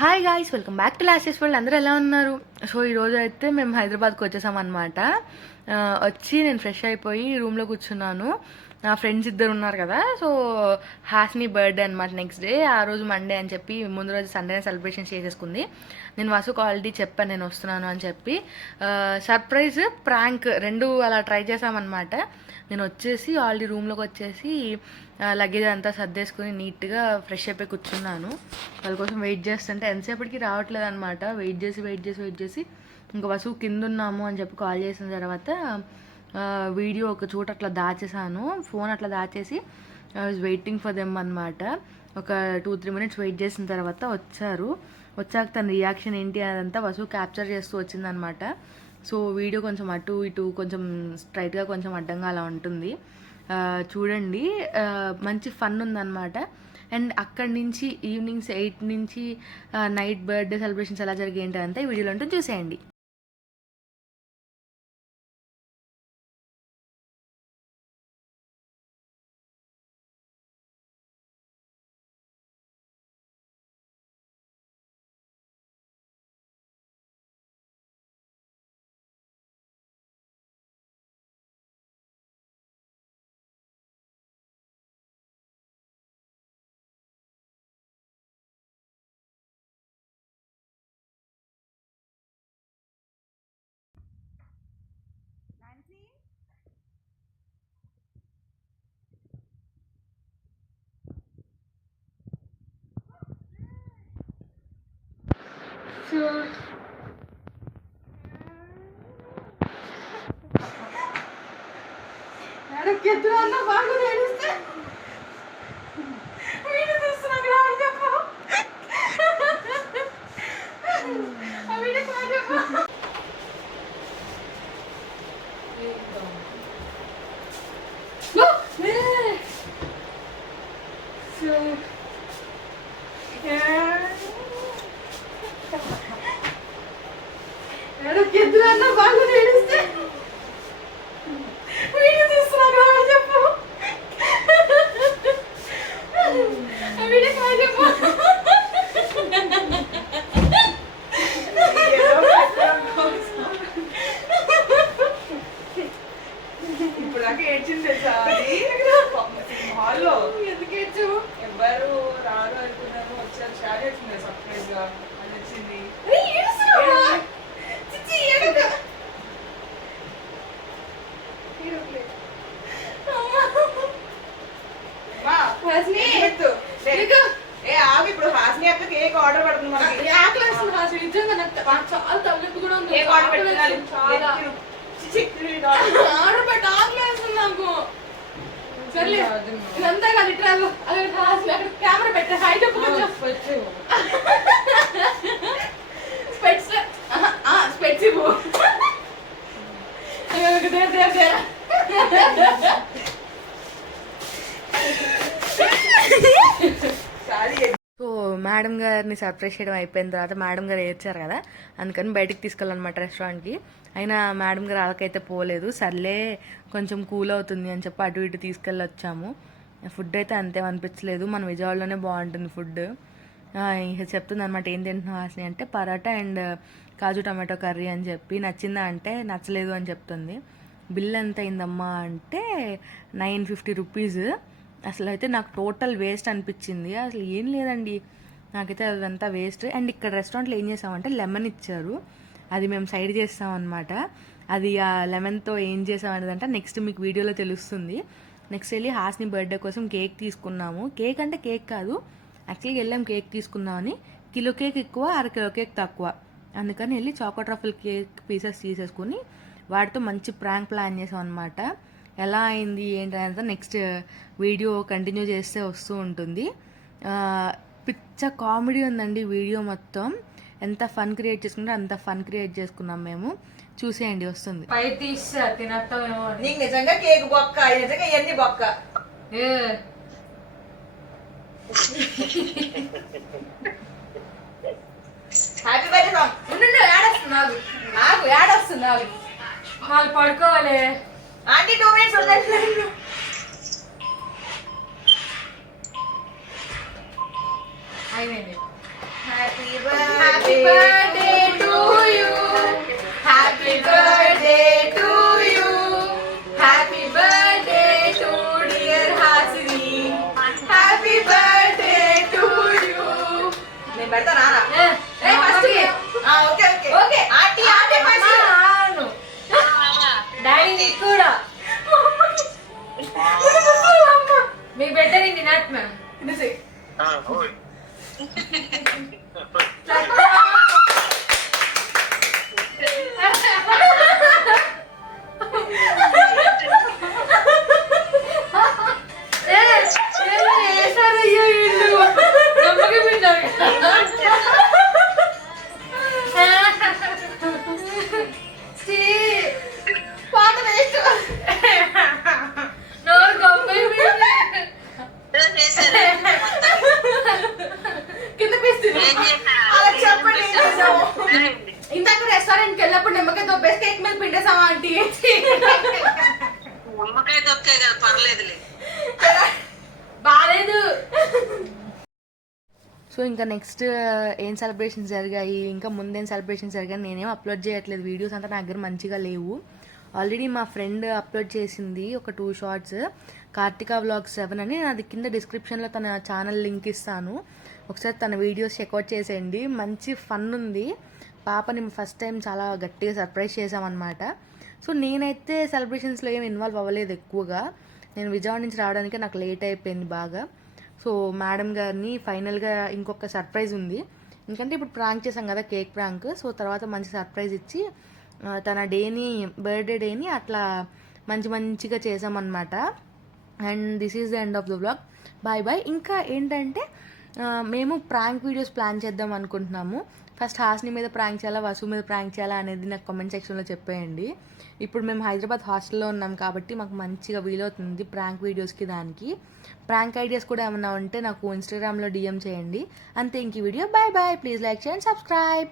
Hi guys, welcome back to లాస్టెస్ world. అందరూ ఎలా ఉన్నారు? సో ఈరోజు అయితే మేము హైదరాబాద్కి వచ్చేసామన్నమాట. వచ్చి నేను ఫ్రెష్ అయిపోయి రూమ్లో కూర్చున్నాను. నా ఫ్రెండ్స్ ఇద్దరు ఉన్నారు కదా, సో హాస్ని బర్త్డే అనమాట నెక్స్ట్ డే. ఆ రోజు మండే అని చెప్పి ముందు రోజు సండేనే సెలబ్రేషన్ చేసేసుకుంది. నేను వసుకు ఆల్రెడీ చెప్పాను నేను వస్తున్నాను అని చెప్పి. సర్ప్రైజ్ ప్రాంక్ రెండు అలా ట్రై చేసామన్నమాట. నేను వచ్చేసి ఆల్రెడీ రూమ్లోకి వచ్చేసి లగేజ్ అంతా సర్దేసుకుని నీట్గా ఫ్రెష్ అయిపోయి కూర్చున్నాను. వాళ్ళ కోసం వెయిట్ చేస్తుంటే ఎంతసేపటికి రావట్లేదు అనమాట. వెయిట్ చేసి ఇంకా వసువు కింద ఉన్నాము అని చెప్పి కాల్ చేసిన తర్వాత వీడియో ఒక చోట అట్లా దాచేసాను, ఫోన్ అట్లా దాచేసి I was waiting for them అనమాట. ఒక 2-3 మినిట్స్ వెయిట్ చేసిన తర్వాత వచ్చారు. వచ్చాక తన రియాక్షన్ ఏంటి అదంతా వసువు క్యాప్చర్ చేస్తూ వచ్చిందనమాట. సో వీడియో కొంచెం అటు ఇటు కొంచెం స్ట్రైట్గా కొంచెం అడ్డంగా అలా ఉంటుంది. చూడండి, మంచి ఫన్ ఉందన్నమాట. అండ్ అక్కడి నుంచి ఈవినింగ్స్ 8 నుంచి నైట్ బర్త్డే సెలబ్రేషన్స్ ఎలా జరిగాయి ఏంటి అంతా ఈ వీడియోలో ఉంటుంది, చూసేయండి. ఇప్పుడు హాస్ని అక్క కేక్ ఆర్డర్ పెడుతుంది మనకి. చాలా తలనొప్పి కూడా ఉంది. ఆర్డర్ పెట్టి ఆకలేస్తుంది నాకు. సర్లే ఇదంతా కాదు, ఇట్లా కెమెరా పెట్టే హై చెప్పు. స్పెట్స్ స్పెట్స్ ఇవ్వు. సో మేడం గారిని సర్ప్రైజ్ చేయడం అయిపోయిన తర్వాత మేడం గారు ఏడ్చారు కదా, అందుకని బయటికి తీసుకెళ్ళాలన్నమాట రెస్టారెంట్కి. అయినా మేడం గారు అలాగైతే పోలేదు. సర్లే కొంచెం కూల్ అవుతుంది అని చెప్పి అటు ఇటు తీసుకెళ్ళొచ్చాము. ఫుడ్ అయితే అంతే అనిపించలేదు, మన విజయవాడలోనే బాగుంటుంది ఫుడ్. ఇక చెప్తుంది అనమాట ఏం తింటున్నావు హాస్ని అంటే paratha and kaju tomato curry అని చెప్పి. నచ్చిందా అంటే నచ్చలేదు అని చెప్తుంది. బిల్ ఎంత అయిందమ్మా అంటే 950 రూపీస్. అసలు అయితే నాకు టోటల్ వేస్ట్ అనిపించింది. అసలు ఏం లేదండి, నాకైతే అదంతా వేస్ట్. అండ్ ఇక్కడ రెస్టారెంట్లో ఏం చేసామంటే లెమన్ ఇచ్చారు, అది మేము సైడ్ చేస్తామన్నమాట. అది ఆ లెమన్తో ఏం చేసామనేదంటే నెక్స్ట్ మీకు వీడియోలో తెలుస్తుంది. నెక్స్ట్ వెళ్ళి హాస్ని బర్త్డే కోసం కేక్ తీసుకున్నాము. కేక్ అంటే కేక్ కాదు, యాక్చువల్గా వెళ్ళాం కేక్ తీసుకుందామని. కిలో కేక్ ఎక్కువ, అరకిలో కేక్ తక్కువ. అందుకని వెళ్ళి చాకోట్ రఫల్ కేక్ పీసెస్ తీసేసుకుని వాటితో మంచి ప్రాంక్ ప్లాన్ చేసాం అనమాట. ఎలా అయింది ఏంటంటే నెక్స్ట్ వీడియో కంటిన్యూ చేస్తే వస్తూ ఉంటుంది. పిచ్చ కామెడీ ఉందండి వీడియో మొత్తం. ఎంత ఫన్ క్రియేట్ చేసుకుంటే అంత ఫన్ క్రియేట్ చేసుకున్నాం మేము. చూసేయండి, వస్తుంది. నీకు నిజంగా కేక్ బొక్క, నిజంగా ఇవన్నీ బొక్క. హ్యాపీ బర్త్డే సాంగ్ ఏడొస్తుంది, నాకు ఏడొస్తుంది. వాళ్ళు పడుకోవాలి. ఆంటీ 2 minutes ఉండండి. అయిపోయింది. Happy happy birthday to you happy birthday to you happy birthday to dear Hasini happy birthday to you నేను పెడతా Nara okay okay okay aunty aunty first daddy కూడా మీకు పెట్టని తినట్ మ్యామ్ ఇదిసే ఇందాక రెస్టారెంట్కి వెళ్ళినప్పుడు నిమ్మకాయ దొబ్బేసి కేక్ మీద పిండేసావా ఆంటీ నిమ్మకాయ దొక్కే కదా పర్లేదులే బాలేదు సో ఇంకా నెక్స్ట్ ఏం సెలబ్రేషన్స్ జరిగాయి, ఇంకా ముందేం సెలబ్రేషన్స్ జరిగాయి నేనేం అప్లోడ్ చేయట్లేదు. వీడియోస్ అంతా నా దగ్గర మంచిగా లేవు. ఆల్రెడీ మా ఫ్రెండ్ అప్లోడ్ చేసింది ఒక 2 షార్ట్స్, కార్తికా వ్లాగ్ 7 అని. నాది కింద డిస్క్రిప్షన్లో తన ఛానల్ లింక్ ఇస్తాను, ఒకసారి తన వీడియోస్ చెక్అవుట్ చేసేయండి. మంచి ఫన్ ఉంది. పాపని ఫస్ట్ టైం చాలా గట్టిగా సర్ప్రైజ్ చేసామన్నమాట. సో నేనైతే సెలబ్రేషన్స్లో ఏమి ఇన్వాల్వ్ అవ్వలేదు ఎక్కువగా. నేను విజయవాడ నుంచి రావడానికి నాకు లేట్ అయిపోయింది బాగా. సో మేడం గారిని ఫైనల్గా ఇంకొక సర్ప్రైజ్ ఉంది. ఎందుకంటే ఇప్పుడు ప్రాంక్ చేసాం కదా, కేక్ ప్రాంక్. సో తర్వాత మంచి సర్ప్రైజ్ ఇచ్చి తన బర్త్డే డేని అట్లా మంచిగా చేసామన్నమాట. And this is the end of the vlog. Bye bye. ఇంకా ఏంటంటే మేము ప్రాంక్ వీడియోస్ ప్లాన్ చేద్దాం అనుకుంటున్నాము. ఫస్ట్ హాస్ని మీద ప్రాంక్ చేయాలా, వసు మీద ప్రాంక్ చేయాలా అనేది నాకు కామెంట్ సెక్షన్లో చెప్పేయండి. ఇప్పుడు మేము హైదరాబాద్ హాస్టల్లో ఉన్నాం కాబట్టి మాకు మంచిగా వీలవుతుంది ప్రాంక్ వీడియోస్కి. దానికి ప్రాంక్ ఐడియాస్ కూడా ఏమన్నా ఉంటే నాకు ఇన్స్టాగ్రామ్లో DM చేయండి. అంతే ఇంక video. Bye bye. Please like చేయండి, సబ్స్క్రైబ్.